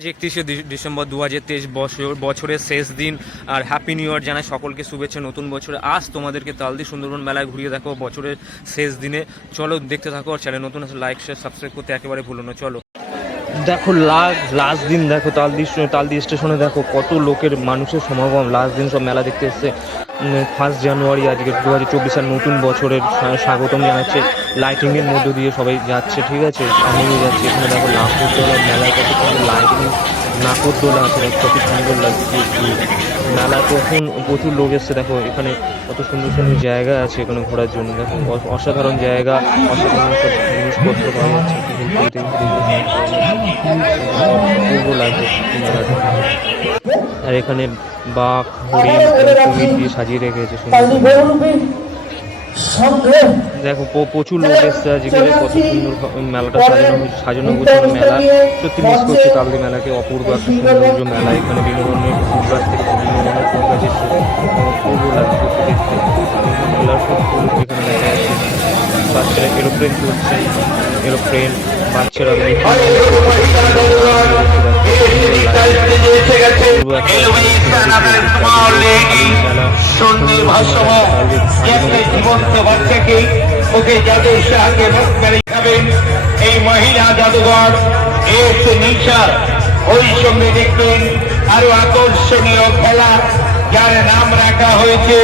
আজ 31শে ডিসেম্বর 2023 বছরের শেষ দিন। আর হ্যাপি নিউ ইয়ার জানাই সকলকে, শুভেচ্ছা নতুন বছরে। আজ তোমাদেরকে তালদি সুন্দরবন মেলায় ঘুরিয়ে দেখো বছরের শেষ দিনে। চলো দেখতে থাকো, আর চ্যানেল নতুন আছে লাইক শেয়ার সাবস্ক্রাইব করতে একেবারে ভুলো না। চলো দেখো লাস্ট দিন, দেখো তালদি স্টেশনে দেখো কত লোকের মানুষের সমাগম। লাস্ট দিন সব মেলা দেখতে এসছে। 1 জানুয়ারি আজকে 2024 সাল, নতুন বছরের স্বাগতম জানাচ্ছে। লাইটিংয়ের মধ্য দিয়ে সবাই যাচ্ছে, ঠিক আছে, আমিও যাচ্ছি। এখানে দেখো নাগরদোলার মেলায় কত সুন্দর লাইটিং, নাগরদোলা আছে, কত সুন্দর লাগছে। মেলায় তখন প্রচুর লোক এসছে। দেখো এখানে কত সুন্দর সুন্দর জায়গা আছে এখানে ঘোরার জন্য। দেখো অসাধারণ জায়গা, অসাধারণ সব জিনিসপত্র পাওয়া যাচ্ছে। অপূর্ব লাগছে মেলাটা। আর এখানে বাঘ, হরিণ, কুমির দিয়ে সাজিয়ে রেখেছে সুন্দর। দেখো প্রচুর লোক এসছে আজকে, কত সুন্দর মেলাটা সাজানো গোছানো মেলা। সত্যি মিস করছি তালদি মেলাকে, অপূর্ব একটা সৌন্দর্য মেলা। এখানে বিভিন্ন ধরনের ফুল গাছ থেকে বিভিন্ন ধরনের ফুল গাছ এসছে, অপূর্ব লাগছে দেখতে। মেলার সব ফুল এখানে দেখা যাচ্ছে। বাচ্চারা এরোপ্লেন চলছে, এরোপ্লেন বাচ্চারা এই মহিলা জাদুঘর এসে নিশা ওই সঙ্গে দেখবেন আরো আকর্ষণীয় খেলা, যার নাম রাখা হয়েছে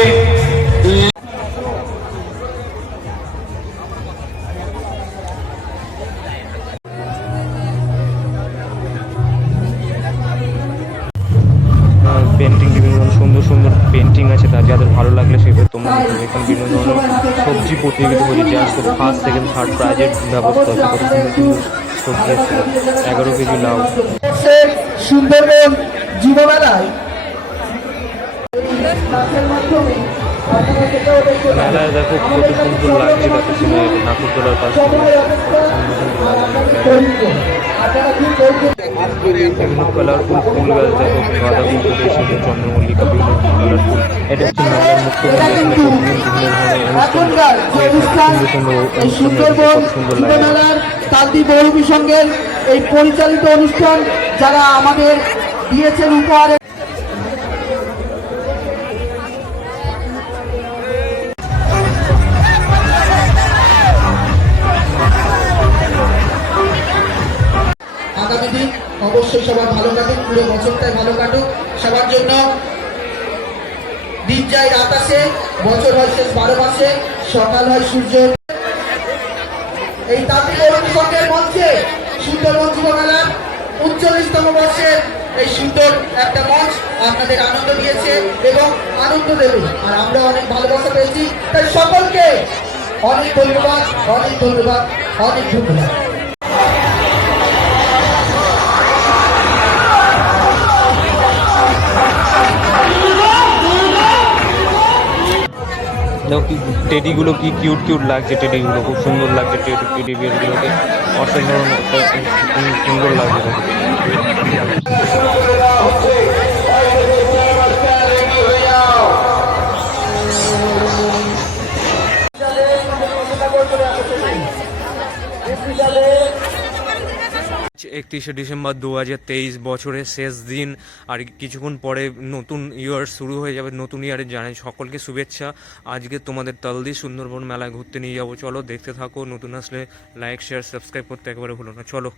পেন্টিং। বিভিন্ন ধরনের সুন্দর সুন্দর পেন্টিং আছে, তার যাদের ভালো লাগলে সেগুলো তোমরা এখানে বিভিন্ন ধরনের সবজি প্রতিযোগিতা হয়েছে, যার ফার্স্ট সেকেন্ড থার্ড প্রাইজের ব্যবস্থা আছে। কত সুন্দর সুন্দর সবজি আছে। 11 কেজি লাউ। সুন্দরবন জীবমেলায় মেলায় দেখো কত সুন্দর লাগছে। দেখো নাগরদোলার পাশে বিভিন্ন কালারফুল ফুল গাছ। দেখো গাঁদা ফুল থেকে এসেছে, চন্দ্রমল্লিকা, বিভিন্ন কালারফুল। এটা হচ্ছে মেলার মুখ্য তালদি বহুরূপী সংঘের এই পরিচালিত অনুষ্ঠান, যারা আমাদের দিয়েছেন উপহারে। আগামী দিন অবশ্যই সবার ভালো কাটুক, পুরো বছরটাই ভালো কাটুক সবার জন্য। দিন যায় রাত আসে, বছর হয় শেষ 12 মাসে, সকাল হয় সূর্য। এই তালদি বহুরূপী সংঘের মঞ্চে সুন্দরবন যুব মেলার 39তম বর্ষের এই সুন্দর একটা মঞ্চ আপনাদের আনন্দ দিয়েছে এবং আনন্দ দেবে। আর আমরা অনেক ভালোবাসা পেয়েছি, তাই সকলকে অনেক ধন্যবাদ, অনেক ধন্যবাদ, অনেক ধন্যবাদ। দেখো কি টেডিগুলো কি কিউট কিউট লাগছে। টেডিগুলো খুব সুন্দর লাগছে। টেডি বিয়ারগুলোকে অসাধারণ সুন্দর লাগছে। একত্রিশে ডিসেম্বর 2023 বছরের শেষ দিন। আর কিছুক্ষণ পরে নতুন ইয়ার শুরু হয়ে যাবে। নতুন ইয়ারে জানাই সকলকে শুভেচ্ছা। আজকে তোমাদের তালদি সুন্দরবন মেলায় ঘুরতে নিয়ে যাবো। চলো দেখতে থাকো। নতুন আসলে লাইক শেয়ার সাবস্ক্রাইব করতে একেবারে ভুলো না। চলো।